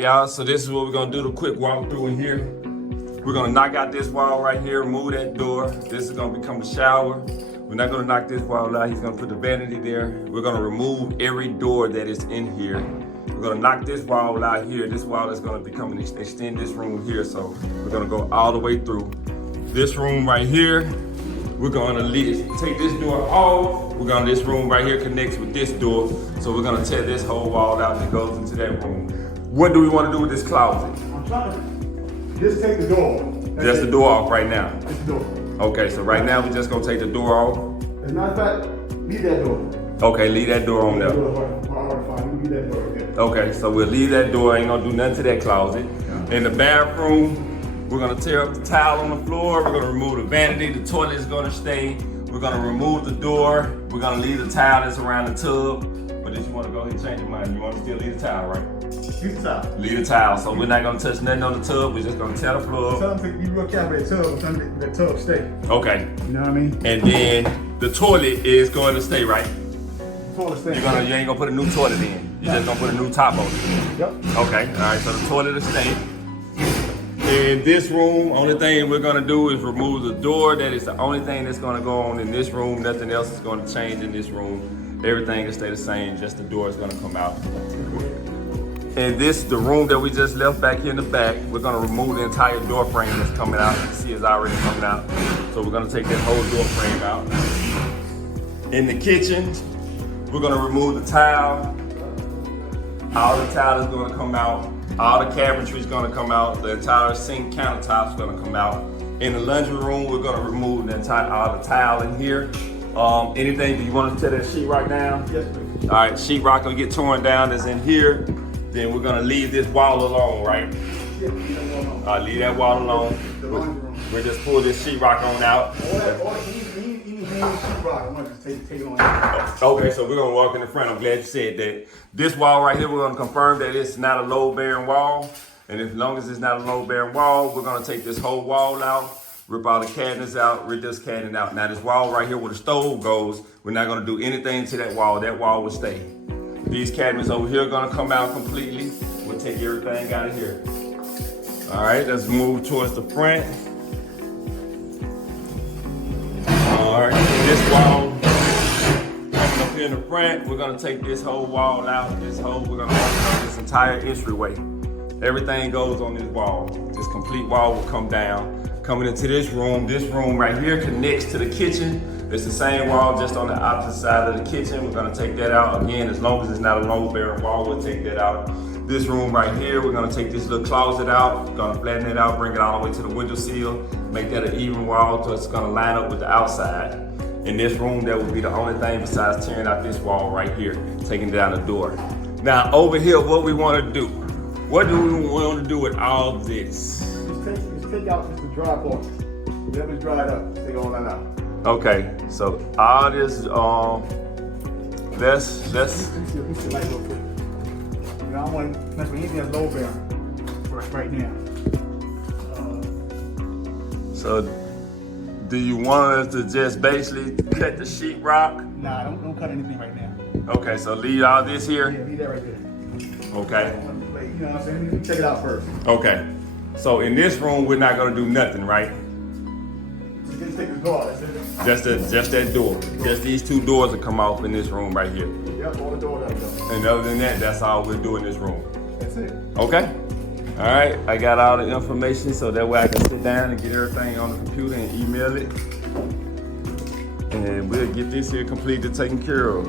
Y'all, so this is what we're gonna do, the quick walkthrough in here. We're gonna knock out this wall right here, move that door. This is gonna become a shower. We're not gonna knock this wall out. He's gonna put the vanity there. We're gonna remove every door that is in here. We're gonna knock this wall out here. This wall is gonna become extend this room here. So we're gonna go all the way through. This room right here, we're gonna take this door off. This room right here connects with this door. So we're gonna tear this whole wall out that goes into that room. What do we wanna do with this closet? I'm trying to just take the door. Just the door off right now. Just the door. Okay, so right now we're just gonna take the door off. As a matter of fact, leave that door. Okay, leave that door on there. Leave that door right there. Okay, so we'll leave that door, ain't gonna do nothing to that closet. In the bathroom, we're gonna tear up the tile on the floor, we're gonna remove the vanity, the toilet is gonna stay, we're gonna remove the door, we're gonna leave the tile that's around the tub. But if you wanna go ahead and change your mind, you wanna still leave the tile, right? Leave the tile. Leave the tile, so we're not gonna touch nothing on the tub, we're just gonna tear the floor up. Tell them to be real careful with that tub stay. Okay. You know what I mean? And then the toilet is going to stay, right? Toilet stay. You ain't gonna put a new toilet in. You're just gonna put a new top on it. Yep. Okay, all right, so the toilet will stay. In this room, only thing we're gonna do is remove the door. That is the only thing that's gonna go on in this room. Nothing else is gonna change in this room. Everything will stay the same, just the door is gonna come out. And this, the room that we just left back here in the back, we're gonna remove the entire door frame that's coming out. You can see it's already coming out. So we're gonna take that whole door frame out. In the kitchen, we're gonna remove the tile. All the tile is gonna come out. All the cabinetry is gonna come out. The entire sink countertops is gonna come out. In the laundry room, we're gonna remove all the tile in here. Anything, do you want to tear that sheetrock down? Yes, please. All right, sheetrock will get torn down that's in here. Then we're gonna leave this wall alone, right? Yeah, leave that wall alone. Leave that wall alone. The laundry room. We'll just pull this sheetrock on out. Take it on out. Okay, so we're gonna walk in the front. I'm glad you said that. This wall right here, we're gonna confirm that it's not a load-bearing wall. And as long as it's not a load-bearing wall, we're gonna take this whole wall out, rip all the cabinets out, rip this cabinet out. Now this wall right here where the stove goes, we're not gonna do anything to that wall. That wall will stay. These cabinets over here are gonna come out completely. We'll take everything out of here. All right, let's move towards the front. All right, this wall coming up here in the front, we're gonna take this whole wall out. We're gonna open up this entire entryway. Everything goes on this wall. This complete wall will come down. Coming into this room right here connects to the kitchen. It's the same wall, just on the opposite side of the kitchen. We're gonna take that out. Again, as long as it's not a load-bearing wall, we'll take that out. This room right here, we're gonna take this little closet out, we're gonna flatten it out, bring it all the way to the window sill, make that an even wall so it's gonna line up with the outside. In this room, that would be the only thing besides tearing out this wall right here, taking down the door. Now, over here, what we wanna do? What do we wanna do with all this? Just take out just the dry part. Let it dry it up. Take all that out. Okay, so all this, let's. Let me see light real quick. You know, I don't want to mess with anything that's low bearing right now. So, do you want us to just basically cut the sheetrock? Nah, don't cut anything right now. Okay, so leave all this here? Yeah, leave that right there. Okay. You know what I'm saying? Let me check it out first. Okay. So in this room, we're not gonna do nothing, right? Just take the door, that's it. Just that door. Just these two doors will come off in this room right here. Yep, all the doors gotta go. And other than that, that's all we'll do in this room. That's it. Okay. All right, I got all the information so that way I can sit down and get everything on the computer and email it. And we'll get this here completely taken care of.